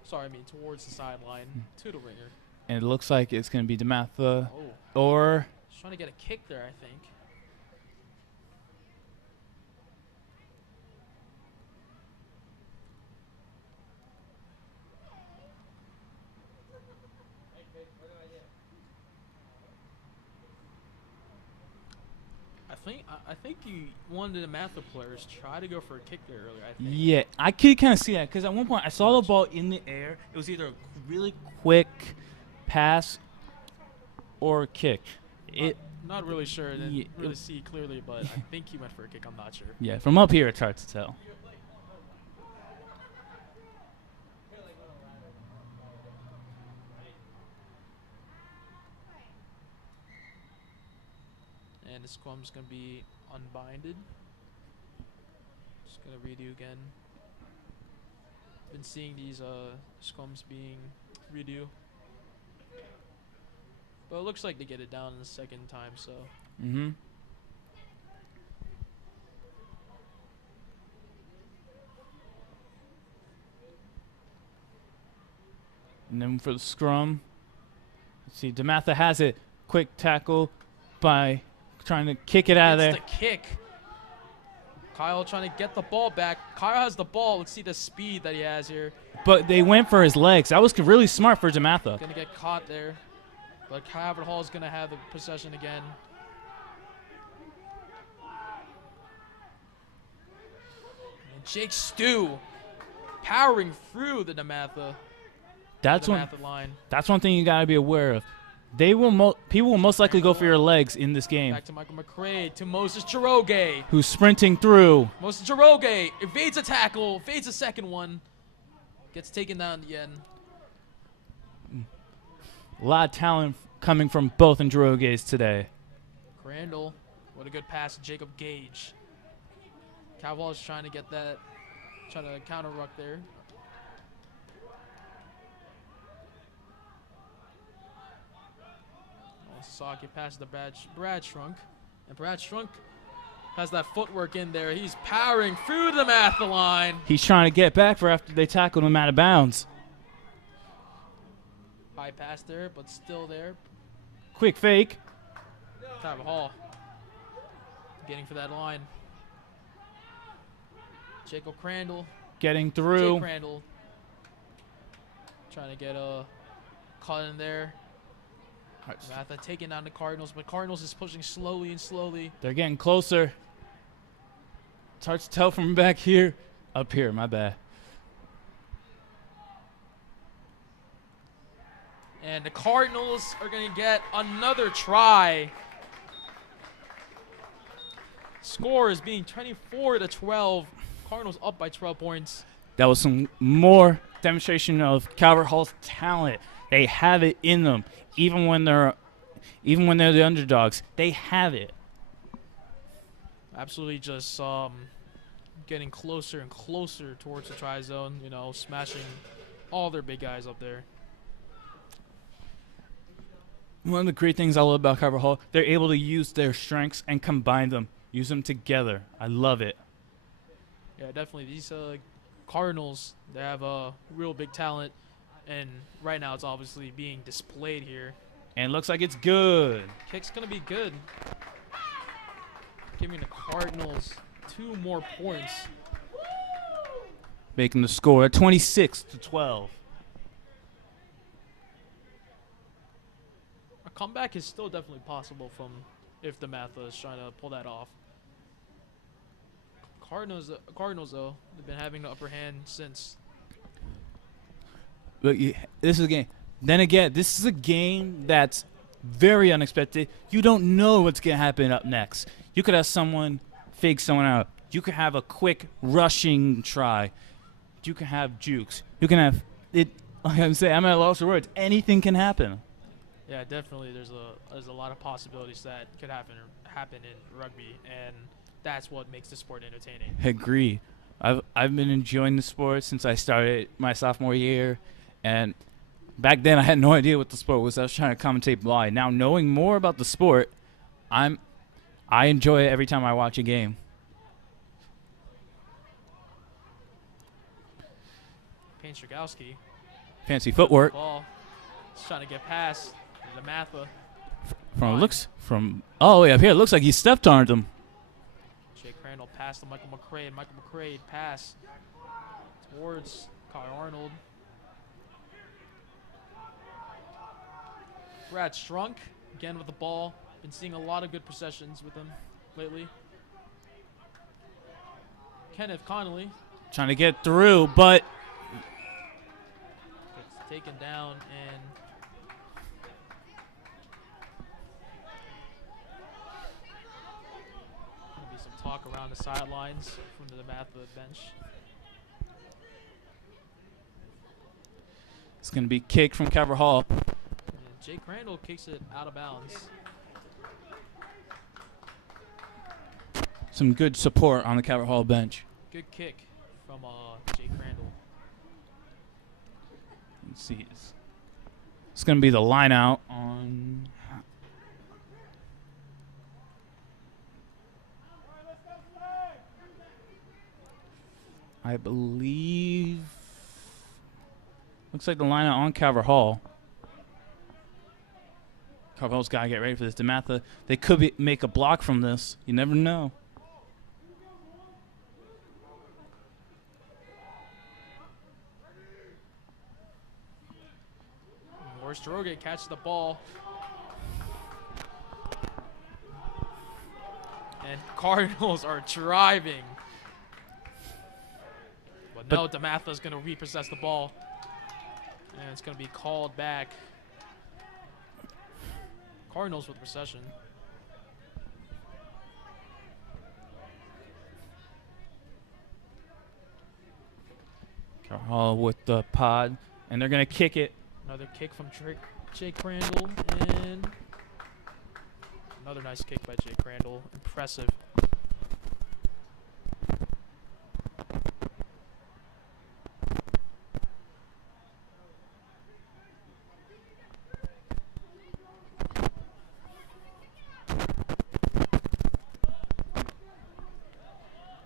Sorry, I mean towards the sideline to the winger. And it looks like it's going to be Dematha or... He's trying to get a kick there, I think. I think one of the Dematha players tried to go for a kick there earlier, I think. Yeah, I could kind of see that because at one point I saw the ball in the air. It was either a really quick pass or a kick. Not really sure. I didn't really see clearly, but I think he went for a kick. I'm not sure. Yeah, from up here it's hard to tell. And the scrum's going to be unbinded. Just going to redo again. Been seeing these scrums being redo. But it looks like they get it down in the second time, so. Mm-hmm. And then for the scrum, let's see, Dematha has it. Quick tackle by trying to kick it out of there. That's the kick. Kyle trying to get the ball back. Kyle has the ball. Let's see the speed that he has here. But they went for his legs. That was really smart for Dematha. Going to get caught there. But Haverhall is going to have the possession again. And Jake Stu powering through the Dematha. That's line. That's one thing you got to be aware of. People will most likely go for your legs in this game. Back to Michael McCrae, to Moses Chiroge. Who's sprinting through. Moses Chiroge evades a tackle, evades a second one. Gets taken down at the end. A lot of talent coming from both Njoroges today. Crandall, what a good pass to Jacob Gage. Cowboy is trying to get that, trying to counter ruck there. Sasaki passes to Brad Shrunk. And Brad Shrunk has that footwork in there. He's powering through the Dematha line. He's trying to get back for after they tackled him out of bounds. High pass there, but still there. Quick fake. Tyler Hall getting for that line. Jacob Crandall. Getting through. Jake Crandall trying to get caught in there. Dematha taking down the Cardinals, but Cardinals is pushing slowly and slowly. They're getting closer. It's hard to tell from back here. Up here, my bad. And the Cardinals are going to get another try. Score is being 24-12. Cardinals up by 12 points. That was some more demonstration of Calvert Hall's talent. They have it in them. Even when they're the underdogs, they have it. Absolutely, just getting closer and closer towards the try zone. You know, smashing all their big guys up there. One of the great things I love about Calvert Hall, they're able to use their strengths and combine them, use them together. I love it. Yeah, definitely. These Cardinals, they have a real big talent. And right now it's obviously being displayed here. And looks like it's good. Kick's going to be good. Giving the Cardinals 2 more points. Making the score 26-12. A comeback is still definitely possible from if Dematha is trying to pull that off. Cardinals though, they've been having the upper hand since. But this is a game. Then again, this is a game that's very unexpected. You don't know what's going to happen up next. You could have someone fake someone out. You could have a quick rushing try. You can have jukes. You can have it. Like I'm saying, I'm at a loss for words. Anything can happen. Yeah, definitely. There's a lot of possibilities that could happen in rugby, and that's what makes the sport entertaining. Agree. I've been enjoying the sport since I started my sophomore year. And back then, I had no idea what the sport was. I was trying to commentate blind. Now, knowing more about the sport, I enjoy it every time I watch a game. Payne Stragowski. Fancy footwork. Ball. He's trying to get past Dematha. Oh, yeah, up here, it looks like he stepped on him. Jake Crandall passed to Michael McCrae, and Michael McCrae pass towards Kyle Arnold. Brad Strunk, again with the ball. Been seeing a lot of good possessions with him lately. Kenneth Connolly. Trying to get through, but gets taken down, and there'll be some talk around the sidelines from the Dematha bench. It's going to be kicked from Calvert Hall. Jake Crandall kicks it out of bounds. Some good support on the Calvert Hall bench. Good kick from Jake Crandall. Let's see. It's going to be the line out on. I believe. Looks like the line out on Calvert Hall. Calvert Hall's got to get ready for this. Dematha, they could make a block from this. You never know. Stroge catches the ball. And Cardinals are driving. But no, Dematha's going to repossess the ball. And it's going to be called back. Cardinals with possession. Carvajal with the pod, and they're going to kick it. Another kick from Jake Crandall, and another nice kick by Jake Crandall. Impressive.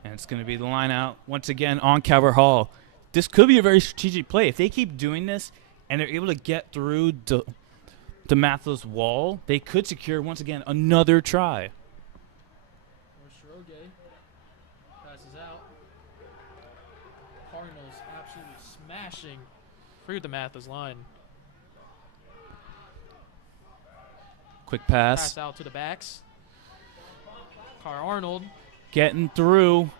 And it's going to be the line out once again on Carvajal. This could be a very strategic play. If they keep doing this and they're able to get through Dematha's wall, they could secure, once again, another try. Stroge passes out. Cardinals absolutely smashing through Dematha's line. Quick pass. Pass out to the backs. Car Arnold. Getting through.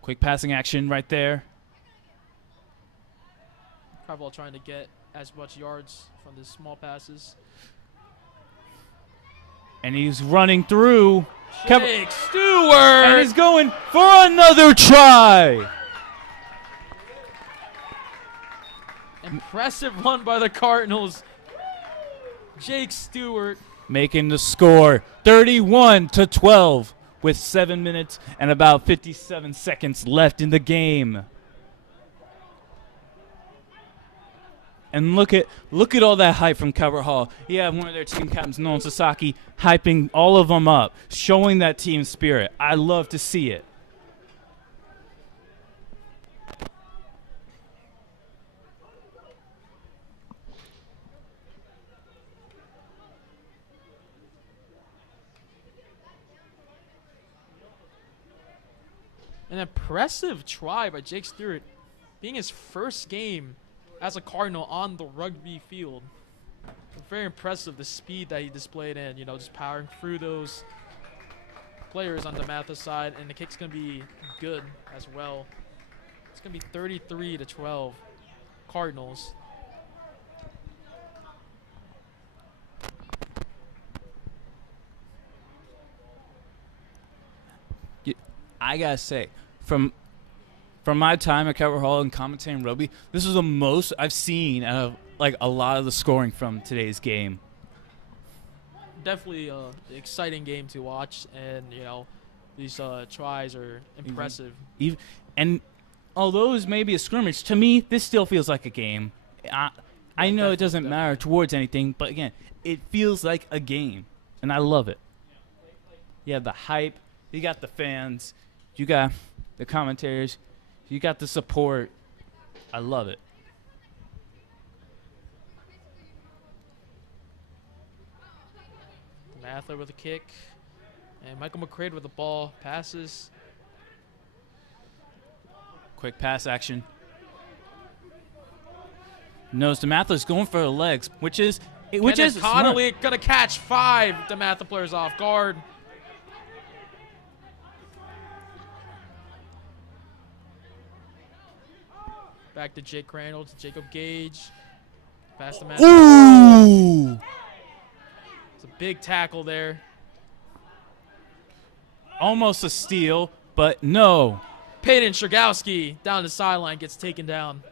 Quick passing action right there. Carvajal trying to get as much yards from the small passes. And he's running through. Jake Stewart! And he's going for another try. Impressive run by the Cardinals. Jake Stewart. Making the score 31-12 with 7 minutes and about 57 seconds left in the game. And look at all that hype from Carvajal. Yeah, one of their team captains, Nolan Sasaki, hyping all of them up, showing that team spirit. I love to see it. An impressive try by Jake Stewart, being his first game as a Cardinal on the rugby field. Very impressive, the speed that he displayed and, just powering through those players on Dematha's side, and the kick's going to be good as well. It's going to be 33-12 Cardinals. I gotta say, from my time at Carvajal and commentating rugby, this is the most I've seen out of a lot of the scoring from today's game. Definitely an exciting game to watch, and these tries are impressive. And although it was maybe a scrimmage, to me this still feels like a game. I know it doesn't matter towards anything, but again, it feels like a game, and I love it. You have the hype, you got the fans, you got the commentators, you got the support. I love it. Dematha with a kick. And Michael McCrade with the ball. Passes. Quick pass action. Knows Dematha's going for the legs, which is Connolly going to catch 5 Dematha players off guard. Back to Jake Crandall, to Jacob Gage. Pass the man. Ooh! It's a big tackle there. Almost a steal, but no. Peyton Stragowski down the sideline gets taken down.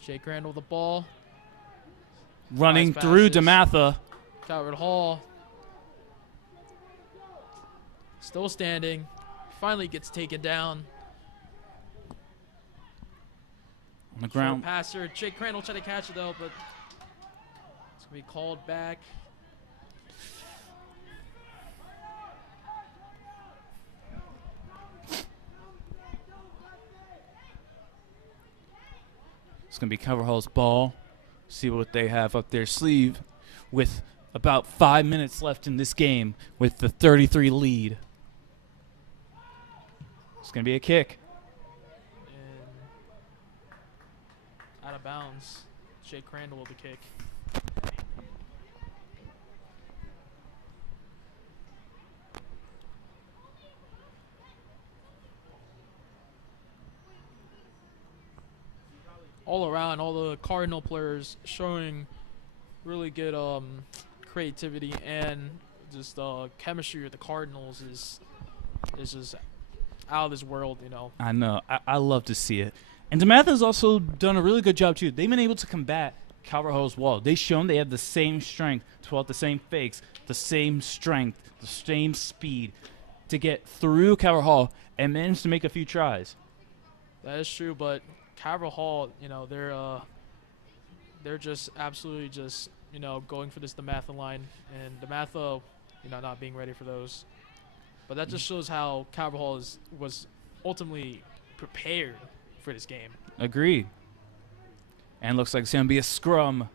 Jake Crandall with the ball. Running through Dematha. Calvert Hall. Still standing. Finally gets taken down. On the ground. Short passer. Jake Crandall tried to catch it though, but it's going to be called back. It's going to be Carvajal's ball. See what they have up their sleeve with about 5 minutes left in this game with the 33 lead. It's going to be a kick. out of bounds. Jake Crandall with the kick. All around, all the Cardinal players showing really good creativity and just chemistry with the Cardinals is just out of this world, you know. I know. I love to see it. And Dematha has also done a really good job, too. They've been able to combat Calvert Hall's wall. They've shown they have the same strength to pull out the same fakes, the same strength, the same speed to get through Calvert Hall and manage to make a few tries. That is true, but Calvert Hall, you know, they're just absolutely just, you know, going for this Dematha line, and Dematha, you know, not being ready for those. But that just shows how Calvert Hall was ultimately prepared for this game. Agreed. And looks like it's going to be a scrum.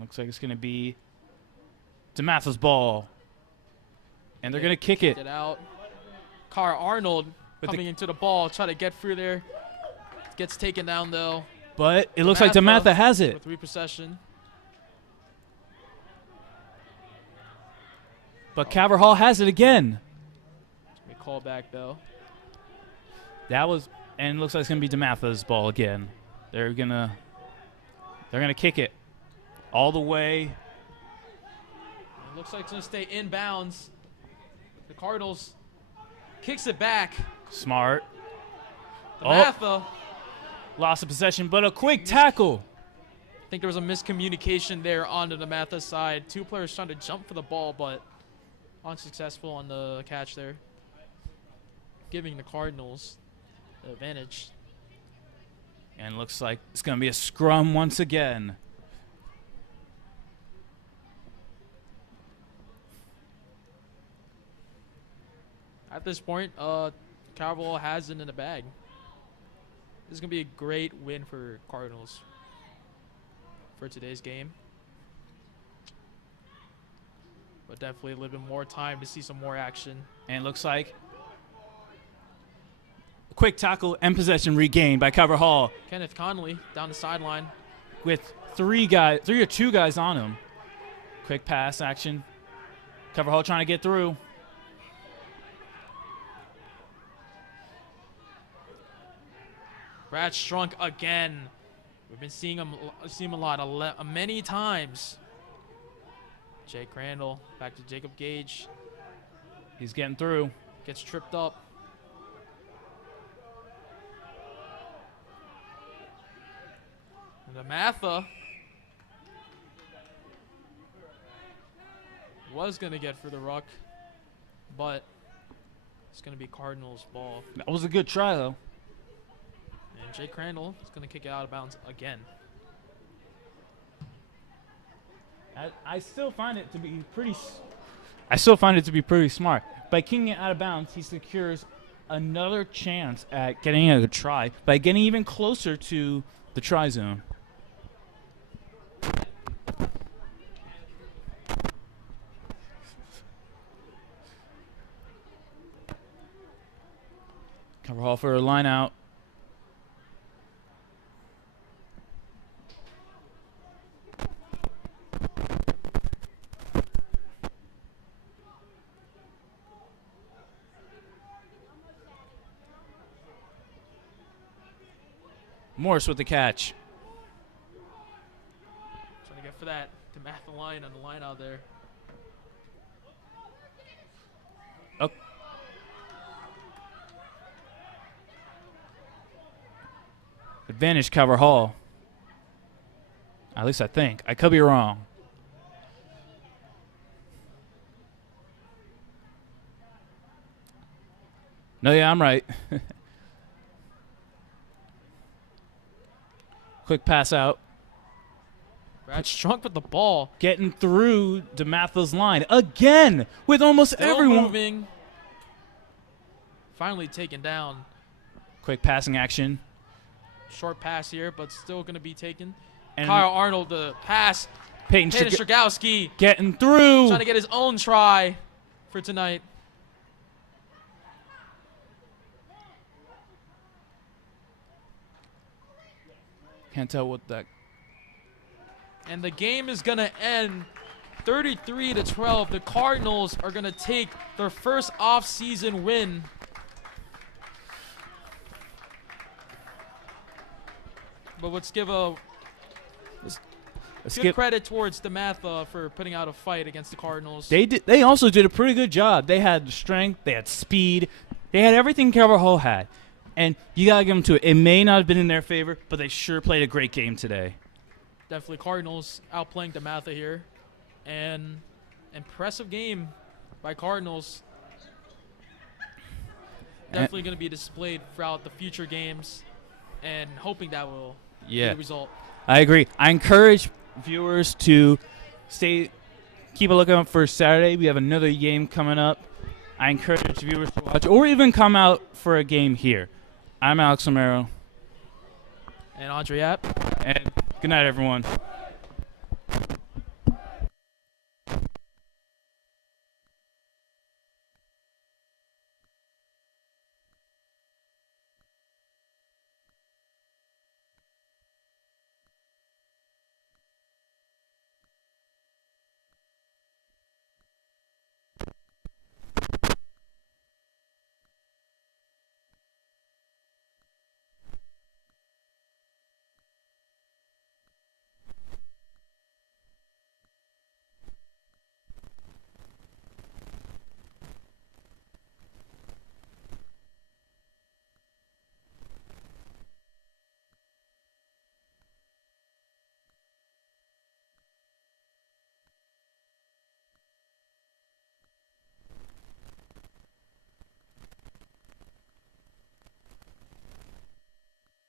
Looks like it's going to be Dematha's ball. And they're going to kick it. Get out. Carr Arnold coming into the ball, try to get through there. Gets taken down, though. But it looks like Dematha has it. With repossession. But Calvert Hall has it again. We call back, though. That was, and it looks like it's going to be Dematha's ball again. They're going to kick it all the way. It looks like it's going to stay inbounds. The Cardinals kicks it back. Smart. Dematha. Loss of possession, but a quick tackle. I think there was a miscommunication there on the Dematha side. Two players trying to jump for the ball, but unsuccessful on the catch there. Giving the Cardinals the advantage. And looks like it's going to be a scrum once again. At this point, Calvert has it in the bag. This is going to be a great win for Cardinals for today's game. But definitely a little bit more time to see some more action. And it looks like a quick tackle and possession regained by Calvert Hall. Kenneth Conley down the sideline. With three or two guys on him. Quick pass action. Calvert Hall trying to get through. Brad Strunk again. We've been seeing him a lot, many times. Jake Crandall back to Jacob Gage. He's getting through. Gets tripped up. And Dematha was going to get for the ruck, but it's going to be Cardinals' ball. That was a good try, though. And Jake Crandall is going to kick it out of bounds again. I still find it to be pretty smart. By kicking it out of bounds, he secures another chance at getting a try by getting even closer to the try zone. Calvert Hall for a line out. Morris with the catch. Trying to get for that Dematha line on the line out there. Oh. Advantage Calvert Hall. At least I think. I could be wrong. No, yeah, I'm right. Quick pass out. Brad Strunk with the ball. Getting through Dematha's line again with almost Still everyone. moving. Finally taken down. Quick passing action. Short pass here, but still going to be taken. And Kyle Arnold, the pass Peyton Stragowski getting through. trying to get his own try for tonight. Can't tell what that. And the game is going to end 33-12. The Cardinals are going to take their first off-season win. But let's give good credit towards Dematha for putting out a fight against the Cardinals. They also did a pretty good job. They had the strength, they had speed, they had everything Carvajal had. And you got to give them to it. It may not have been in their favor, but they sure played a great game today. Definitely Cardinals outplaying Dematha here. And impressive game by Cardinals. Definitely going to be displayed throughout the future games. And hoping that will be the result. I agree. I encourage viewers to keep a lookout for Saturday. We have another game coming up. I encourage viewers to watch or even come out for a game here. I'm Alex Romero. And Andre App. And good night, everyone.